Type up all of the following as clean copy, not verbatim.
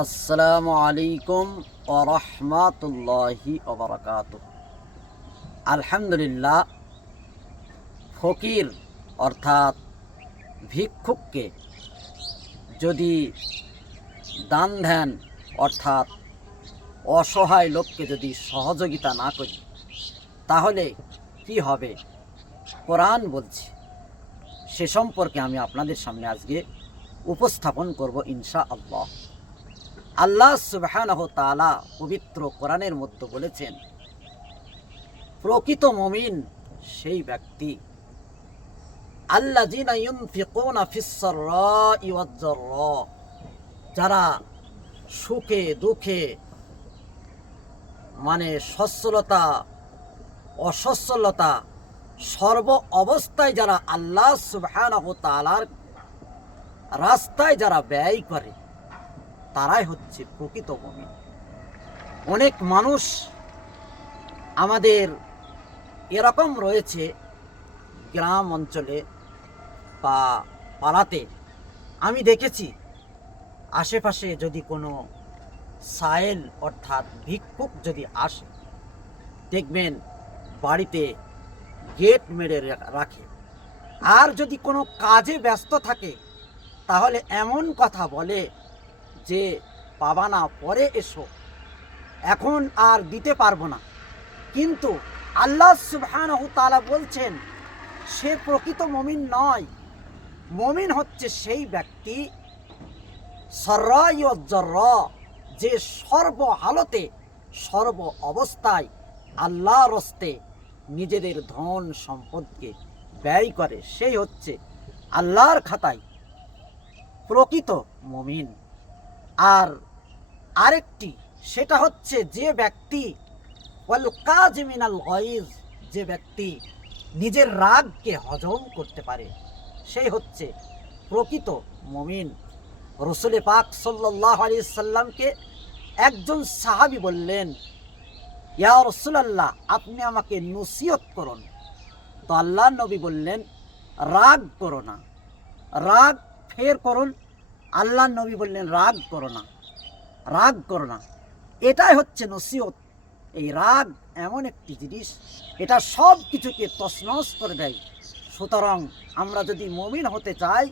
আসসালামু আলাইকুম ওয়া রাহমাতুল্লাহি ওয়া বারাকাতুহু। আলহামদুলিল্লাহ, ফকির অর্থাৎ ভিক্ষুককে যদি দান ধ্যান অর্থাৎ অসহায় লোককে যদি সহযোগিতা না করি তাহলে কি হবে, কোরআন বলছে। সে সম্পর্কে আমি আপনাদের সামনে আজকে উপস্থাপন করব ইনশাআল্লাহ। আল্লাহ সুবহানাহু ওয়া তাআলা পবিত্র কোরআনের মধ্যে বলেছেন, প্রকৃত মুমিন সেই ব্যক্তি আল্লাযীনা ইউনফিকুনা ফিস-সাররাই ওয়াজ-যাররা, যারা সুখে দুঃখে মানে সচ্ছলতা অসচ্ছলতা সর্ব অবস্থায় যারা আল্লাহ সুবহানাহু ওয়া তাআলার রাস্তায় যারা ব্যয় করে তারাই হচ্ছে প্রকৃত মুমিন। অনেক মানুষ আমাদের এরকম রয়েছে গ্রাম অঞ্চলে বা পাড়াতে, আমি দেখেছি আশেপাশে যদি কোনো সায়েল অর্থাৎ ভিক্ষুক যদি আসে, দেখবেন বাড়িতে গেট মেরে রাখে। আর যদি কোনো কাজে ব্যস্ত থাকে তাহলে এমন কথা বলে যে পাবা না, পরে এসো, এখন আর দিতে পারবো না। কিন্তু আল্লাহ সুবহানাহু ওয়া তাআলা বলছেন সে প্রকৃত মুমিন নয়। মুমিন হচ্ছে সেই ব্যক্তি সাররাই ওয়াজ যাররা, যে সর্ব হালতে সর্ব অবস্থায় আল্লাহর রাস্তে নিজেদের ধন সম্পদকে ব্যয় করে, সেই হচ্ছে আল্লাহর খাতায় প্রকৃত মুমিন। আর আরেকটি, সেটা হচ্ছে যে ব্যক্তি ওয়াল কাযিমিনাল গায়জ, যে ব্যক্তি নিজের রাগকে হজম করতে পারে, সেই হচ্ছে প্রকৃত মুমিন। রাসূল পাক সাল্লাল্লাহু আলাইহি সাল্লামকে একজন সাহাবী বললেন, ইয়া রাসূলুল্লাহ, আপনি আমাকে নসিহত করুন। তো আল্লাহর নবী বললেন, রাগ করো না, রাগ ফের করুন। আল্লাহর নবী বললেন, রাগ করো না, রাগ করো না। এটাই হচ্ছে নসিহত। এই রাগ এমন একটি জিনিস, এটা সব কিছুকে তছনছ করে দেয়। সুতরাং আমরা যদি মুমিন হতে চাই,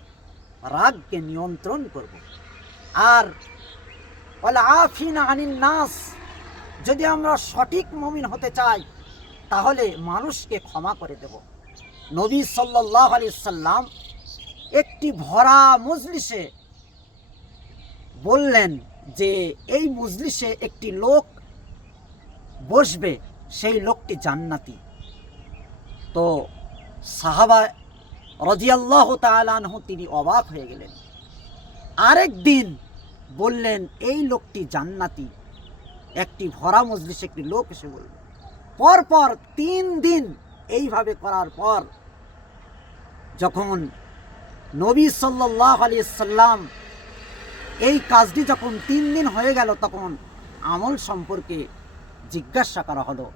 রাগকে নিয়ন্ত্রণ করব। আর ওয়াল আফিনা আনিন নাস, যদি আমরা সঠিক মুমিন হতে চাই তাহলে মানুষকে ক্ষমা করে দেব। নবী সাল্লাল্লাহু আলাইহি সাল্লাম একটি ভরা মজলিসে বললেন যে এই মজলিসে একটি লোক বসবে, সেই লোকটি জান্নাতি। তো সাহাবা রাদিয়াল্লাহু তাআলা আনহু তিনি অবাক হয়ে গেলেন। আরেক দিন বললেন এই লোকটি জান্নাতি। একটি ভরা মজলিসে একটি লোক এসে বলল। পরপর 3 দিন এইভাবে করার পর যখন নবী সাল্লাল্লাহু আলাইহি সাল্লাম এই কাজটি যখন 3 দিন হয়ে গেল, তখন আমল সম্পর্কে জিজ্ঞাসা করা হলো।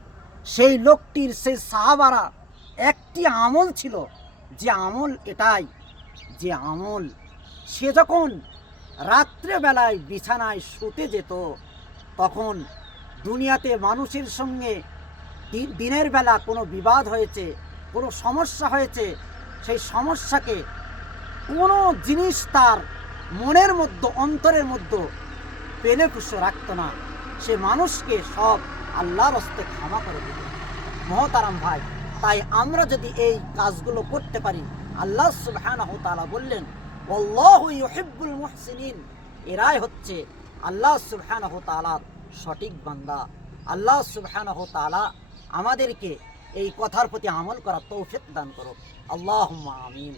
সেই লোকটির, সেই সাহাবারা একটি আমল ছিল, যে আমল এটাই, যে আমল সে যখন রাত্রেবেলায় বিছানায় শুতে যেত, তখন দুনিয়াতে মানুষের সঙ্গে দিনের বেলা কোনো বিবাদ হয়েছে, কোনো সমস্যা হয়েছে, সেই সমস্যাকে কোনো জিনিস তার মনের মধ্যে অন্তরের মধ্যে পেলে পুষে রাখত না। সে মানুষকে সব আল্লাহর হস্তে ক্ষমা করে দিত। মহতারাম ভাই, তাই আমরা যদি এই কাজগুলো করতে পারি, আল্লাহ সুবহানাহু ওয়া তাআলা বললেন আল্লাহু ইউহিব্বুল মুহসিনিন, এরাই হচ্ছে আল্লাহ সুবহানাহু ওয়া তাআলার সঠিক বান্দা। আল্লাহ সুবহানাহু ওয়া তাআলা আমাদেরকে এই কথার প্রতি আমল করার তৌফিক দান করুক। আল্লাহুম্মা আমিন।